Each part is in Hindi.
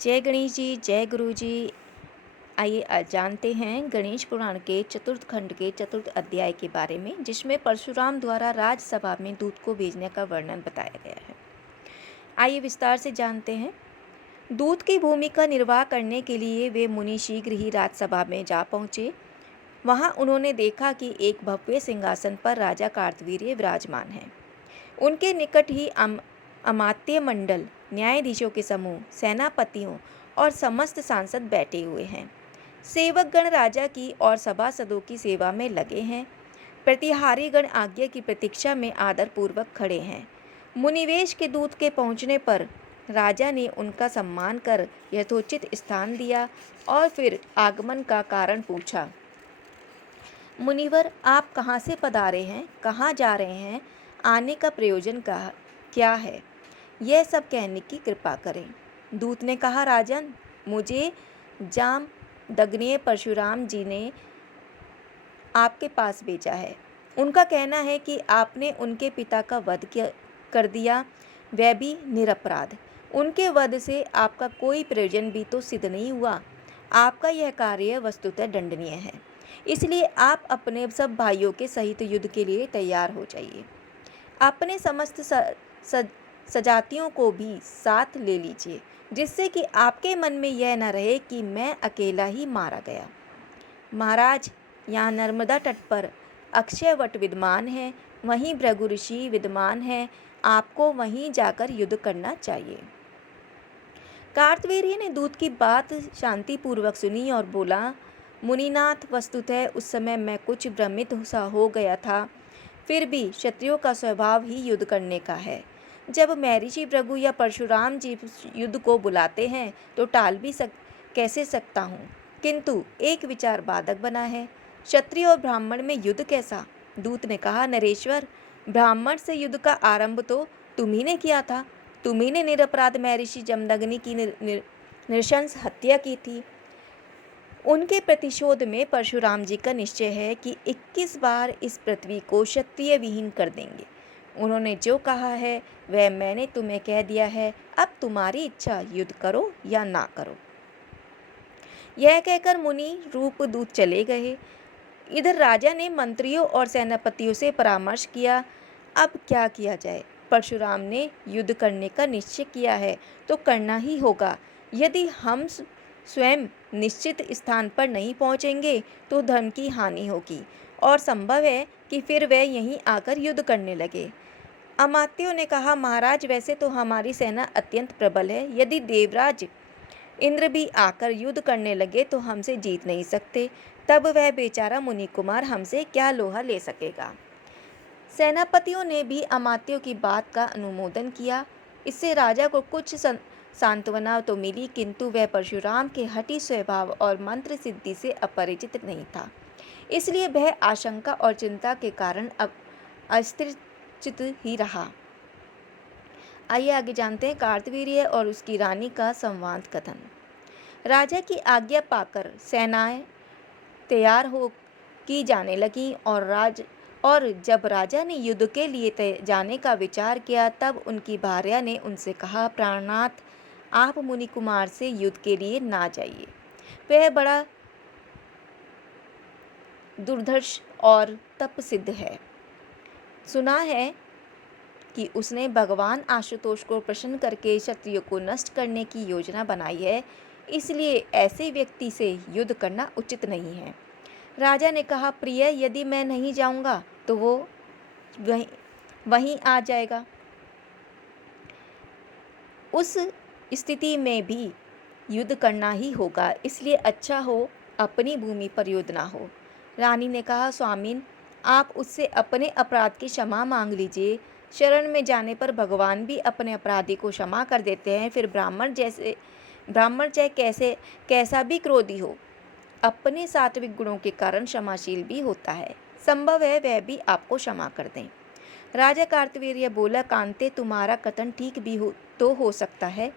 जय गणेश जी, जय गुरु जी। आइए आज जानते हैं गणेश पुराण के चतुर्थ खंड के चतुर्थ अध्याय के बारे में, जिसमें परशुराम द्वारा राजसभा में दूत को भेजने का वर्णन बताया गया है। आइए विस्तार से जानते हैं। दूत की भूमिका निर्वाह करने के लिए वे मुनि शीघ्र ही राजसभा में जा पहुँचे। वहाँ उन्होंने देखा कि एक भव्य सिंहासन पर राजा कार्तवीर्य विराजमान है। उनके निकट ही अमात्य मंडल, न्यायाधीशों के समूह, सेनापतियों और समस्त सांसद बैठे हुए हैं। सेवकगण राजा की और सभासदों की सेवा में लगे हैं। प्रतिहारीगण आज्ञा की प्रतीक्षा में आदरपूर्वक खड़े हैं। मुनिवेश के दूत के पहुंचने पर राजा ने उनका सम्मान कर यथोचित स्थान दिया और फिर आगमन का कारण पूछा। मुनिवर, आप कहाँ से पधारे हैं? कहाँ जा रहे हैं? आने का प्रयोजन क्या है? यह सब कहने की कृपा करें। दूत ने कहा, राजन, मुझे जामदग्नि परशुराम जी ने आपके पास भेजा है। उनका कहना है कि आपने उनके पिता का वध कर दिया, वह भी निरपराध। उनके वध से आपका कोई प्रयोजन भी तो सिद्ध नहीं हुआ। आपका यह कार्य वस्तुतः दंडनीय है। इसलिए आप अपने सब भाइयों के सहित युद्ध के लिए तैयार हो जाइए। अपने समस्त सजातियों को भी साथ ले लीजिए, जिससे कि आपके मन में यह न रहे कि मैं अकेला ही मारा गया। महाराज, यहाँ नर्मदा तट पर अक्षयवट विद्यमान है, वहीं भृगु ऋषि विद्यमान है। आपको वहीं जाकर युद्ध करना चाहिए। कार्तवीर्य ने दूत की बात शांतिपूर्वक सुनी और बोला, मुनिनाथ, वस्तुतः उस समय मैं कुछ भ्रमित सा हो गया था। फिर भी क्षत्रियों का स्वभाव ही युद्ध करने का है। जब महर्षि भृगु या परशुराम जी युद्ध को बुलाते हैं तो टाल भी कैसे सकता हूँ। किंतु एक विचार बाधक बना है। क्षत्रिय और ब्राह्मण में युद्ध कैसा? दूत ने कहा, नरेश्वर, ब्राह्मण से युद्ध का आरंभ तो तुम्ही ने किया था। तुम्ही ने निरपराध महर्षि जमदग्नि की नृशंस हत्या की थी। उनके प्रतिशोध में परशुराम जी का निश्चय है कि 21 बार इस पृथ्वी को क्षत्रिय विहीन कर देंगे। उन्होंने जो कहा है वह मैंने तुम्हें कह दिया है। अब तुम्हारी इच्छा, युद्ध करो या ना करो। यह कहकर मुनि रूप दूत चले गए। इधर राजा ने मंत्रियों और सेनापतियों से परामर्श किया। अब क्या किया जाए? परशुराम ने युद्ध करने का निश्चय किया है तो करना ही होगा। यदि हम स्वयं निश्चित स्थान पर नहीं पहुंचेंगे तो धर्म की हानि होगी और संभव है कि फिर वह यहीं आकर युद्ध करने लगे। अमात्यों ने कहा, महाराज, वैसे तो हमारी सेना अत्यंत प्रबल है। यदि देवराज इंद्र भी आकर युद्ध करने लगे तो हमसे जीत नहीं सकते। तब वह बेचारा मुनि कुमार हमसे क्या लोहा ले सकेगा। सेनापतियों ने भी अमात्यों की बात का अनुमोदन किया। इससे राजा को कुछ सांत्वना तो मिली, किंतु वह परशुराम के हठी स्वभाव और मंत्र सिद्धि से अपरिचित नहीं था। इसलिए वह आशंका और चिंता के कारण अब अस्थिरचित ही रहा। आइए आगे जानते हैं कार्तवीर्य और उसकी रानी का संवाद कथन। राजा की आज्ञा पाकर सेनाएं तैयार हो की जाने लगी और जब राजा ने युद्ध के लिए जाने का विचार किया तब उनकी भार्या ने उनसे कहा, प्राणनाथ, आप मुनि कुमार से युद्ध के लिए ना जाइए। वह बड़ा दुर्धर्ष और तपसिद्ध है। सुना है कि उसने भगवान आशुतोष को प्रसन्न करके क्षत्रियों को नष्ट करने की योजना बनाई है। इसलिए ऐसे व्यक्ति से युद्ध करना उचित नहीं है। राजा ने कहा, प्रिय, यदि मैं नहीं जाऊंगा तो वो वहीं आ जाएगा। उस स्थिति में भी युद्ध करना ही होगा। इसलिए अच्छा हो अपनी भूमि पर युद्ध ना हो। रानी ने कहा, स्वामीन, आप उससे अपने अपराध की क्षमा मांग लीजिए। शरण में जाने पर भगवान भी अपने अपराधी को क्षमा कर देते हैं। फिर ब्राह्मण चाहे कैसा भी क्रोधी हो, अपने सात्विक गुणों के कारण क्षमाशील भी होता है। संभव है वह भी आपको क्षमा कर दें। राजा कार्तवीर्य बोला, कांते, तुम्हारा कथन ठीक भी हो सकता है,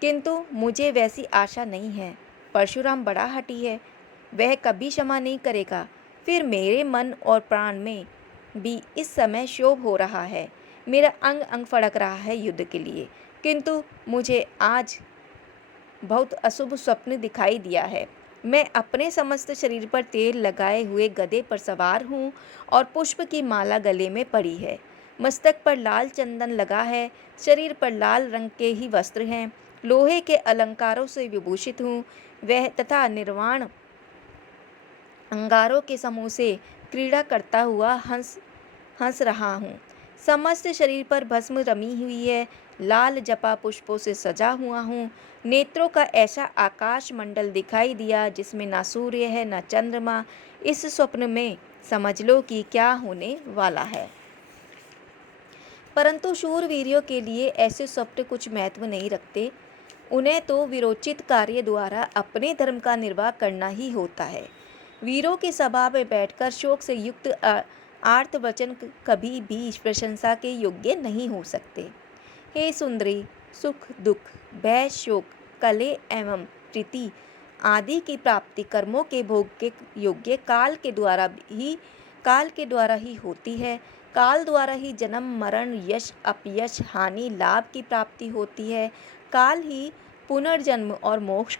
किंतु मुझे वैसी आशा नहीं है। परशुराम बड़ा हठी है, वह कभी क्षमा नहीं करेगा। फिर मेरे मन और प्राण में भी इस समय क्षोभ हो रहा है। मेरा अंग अंग फड़क रहा है युद्ध के लिए, किंतु बहुत अशुभ स्वप्न दिखाई दिया है। मैं अपने समस्त शरीर पर तेल लगाए हुए गधे पर सवार हूँ और पुष्प की माला गले में पड़ी है। मस्तक पर लाल चंदन लगा है, शरीर पर लाल रंग के ही वस्त्र हैं, लोहे के अलंकारों से विभूषित हूँ वह तथा निर्वाण अंगारों के समूह से क्रीड़ा करता हुआ हंस रहा हूँ। समस्त शरीर पर भस्म रमी हुई है, लाल जपा पुष्पों से सजा हुआ हूँ। नेत्रों का ऐसा आकाश मंडल दिखाई दिया जिसमें ना सूर्य है ना चंद्रमा। इस स्वप्न में समझ लो कि क्या होने वाला है। परंतु शूरवीरों के लिए ऐसे स्वप्न कुछ महत्व नहीं रखते। उन्हें तो वीरोचित कार्य द्वारा अपने धर्म का निर्वाह करना ही होता है। वीरों की सभा में बैठकर शोक से युक्त आर्त वचन कभी भी प्रशंसा के योग्य नहीं हो सकते। हे सुंदरी, सुख दुख, भय शोक, कलह एवं प्रीति आदि की प्राप्ति कर्मों के भोग के योग्य काल के द्वारा ही होती है। काल द्वारा ही जन्म मरण यश अपयश हानि लाभ की प्राप्ति होती है। काल ही पुनर्जन्म और मोक्ष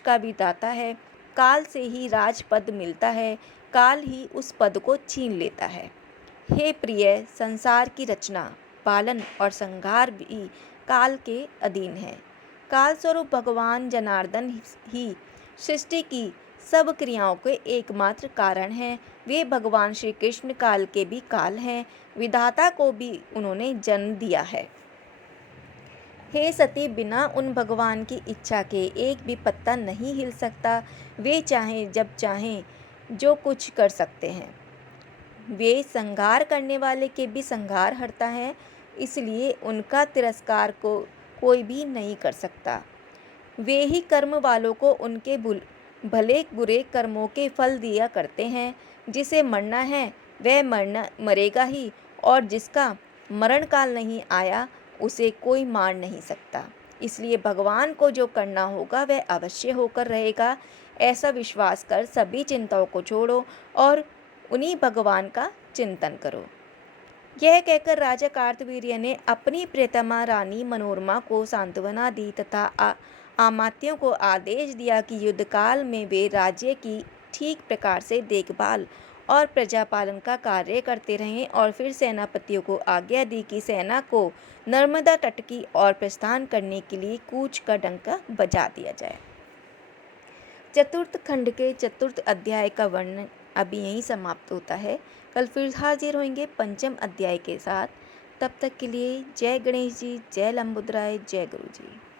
का भी दाता है। काल से ही राजपद मिलता है, काल ही उस पद को छीन लेता है। हे प्रिय, संसार की रचना, पालन और संहार भी काल के अधीन है। काल स्वरूप भगवान जनार्दन ही सृष्टि की सब क्रियाओं के एकमात्र कारण हैं। वे भगवान श्री कृष्ण काल के भी काल हैं, विधाता को भी उन्होंने जन्म दिया है। हे सती, बिना उन भगवान की इच्छा के एक भी पत्ता नहीं हिल सकता। वे चाहें जब चाहें जो कुछ कर सकते हैं। वे संहार करने वाले के भी संहार हरता है, इसलिए उनका तिरस्कार को कोई भी नहीं कर सकता। वे ही कर्म वालों को उनके भले बुरे कर्मों के फल दिया करते हैं। जिसे मरना है वह मरेगा ही, और जिसका मरण काल नहीं आया उसे कोई मार नहीं सकता। इसलिए भगवान को जो करना होगा वह अवश्य होकर रहेगा। ऐसा विश्वास कर सभी चिंताओं को छोड़ो और उन्हीं भगवान का चिंतन करो। यह कहकर राजा कार्तवीर्य ने अपनी प्रियतमा रानी मनोरमा को सांत्वना दी तथा अमात्यों को आदेश दिया कि युद्ध काल में वे राज्य की ठीक प्रकार से देखभाल और प्रजापालन का कार्य करते रहें, और फिर सेनापतियों को आज्ञा दी कि सेना को नर्मदा तट की ओर प्रस्थान करने के लिए कूच का डंका बजा दिया जाए। चतुर्थ खंड के चतुर्थ अध्याय का वर्णन अभी यहीं समाप्त होता है। कल फिर हाजिर होंगे पंचम अध्याय के साथ। तब तक के लिए जय गणेश जी, जय लंबोदराय, जय गुरु जी।